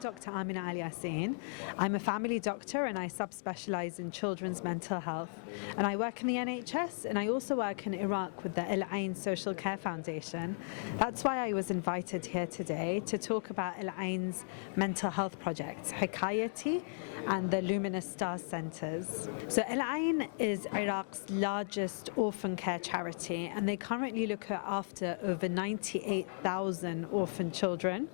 Dr. Amina Al-Yassin. I'm a family doctor and I subspecialize in children's mental health. And I work in the NHS and I also work in Iraq with the Al-Ain Social Care Foundation. That's why I was invited here today to talk about Al-Ain's mental health projects, Hikayati and the Luminous Stars Centres. So Al-Ain is Iraq's largest orphan care charity and they currently look after over 98,000 orphan children.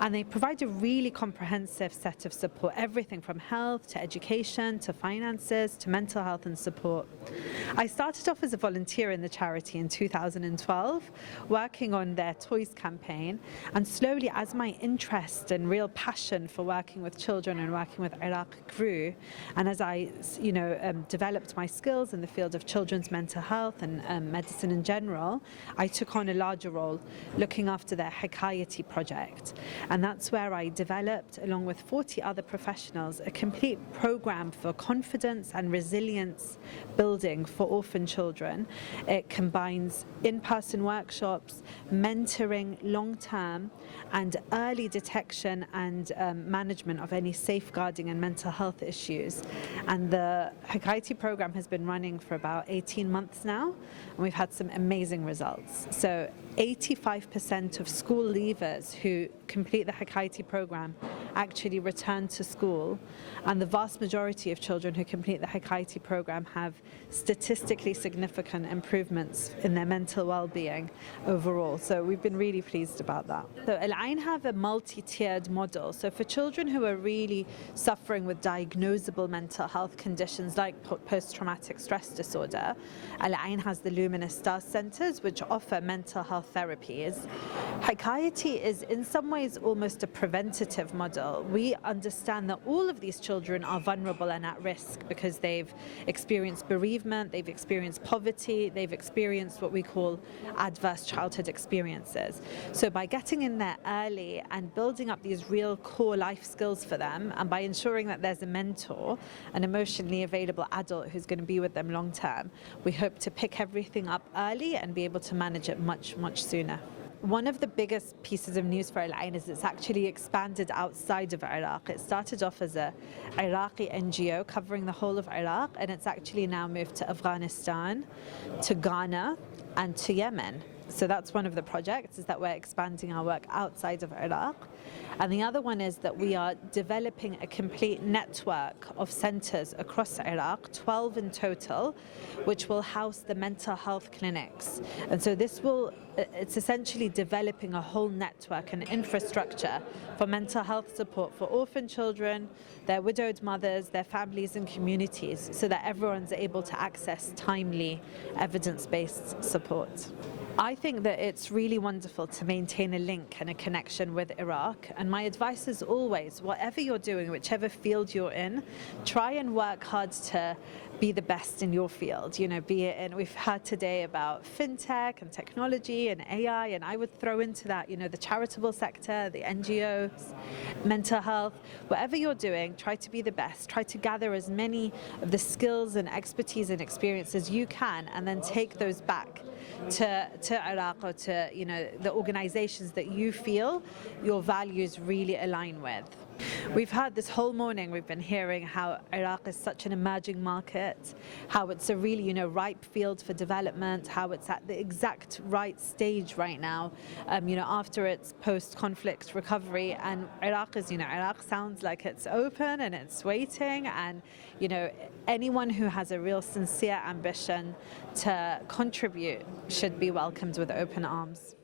And they provide a really comprehensive set of support, everything from health to education to finances to mental health and support. I started off as a volunteer in the charity in 2012, working on their Toys campaign, and slowly as my interest and real passion for working with children and working with Iraq grew, and as I developed my skills in the field of children's mental health and medicine in general, I took on a larger role looking after their Hikayati project. And that's where I developed, along with 40 other professionals, a complete program for confidence and resilience building for orphan children. It combines in-person workshops, mentoring long-term, and early detection and management of any safeguarding and mental health issues. And the Hikayati program has been running for about 18 months now, and we've had some amazing results. So 85% of school leavers who complete the Hikayati program actually return to school, and the vast majority of children who complete the Hikayati program have statistically significant improvements in their mental well-being overall. So we've been really pleased about that. So Al-Ain have a multi-tiered model. So for children who are really suffering with diagnosable mental health conditions like post-traumatic stress disorder, Al-Ain has the Luminous Stars Centres, which offer mental health therapies. Hikayati is in some ways almost a preventative model. We understand that all of these children are vulnerable and at risk because they've experienced bereavement, they've experienced poverty, they've experienced what we call adverse childhood experiences. So by getting in there early and building up these real core life skills for them, and by ensuring that there's a mentor, an emotionally available adult who's going to be with them long term, we hope to pick everything up early and be able to manage it much sooner. One of the biggest pieces of news for Al-Ain is it's actually expanded outside of Iraq. It started off as a Iraqi NGO covering the whole of Iraq, and it's actually now moved to Afghanistan, to Ghana, and to Yemen. So that's one of the projects, is that we're expanding our work outside of Iraq. And the other one is that we are developing a complete network of centres across Iraq, 12 in total, which will house the mental health clinics. And so it's essentially developing a whole network and infrastructure for mental health support for orphan children, their widowed mothers, their families and communities, so that everyone's able to access timely, evidence-based support. I think that it's really wonderful to maintain a link and a connection with Iraq, and my advice is always, whatever you're doing, whichever field you're in, try and work hard to be the best in your field. Be it in, we've heard today about fintech and technology and AI, and I would throw into that, the charitable sector, the NGOs, mental health. Whatever you're doing, try to be the best. Try to gather as many of the skills and expertise and experience as you can, and then take those back to Iraq or to the organizations that you feel your values really align with. We've heard this whole morning, we've been hearing how Iraq is such an emerging market, how it's a really ripe field for development, how it's at the exact right stage right now, after its post-conflict recovery. And Iraq sounds like it's open and it's waiting, and anyone who has a real sincere ambition to contribute should be welcomed with open arms.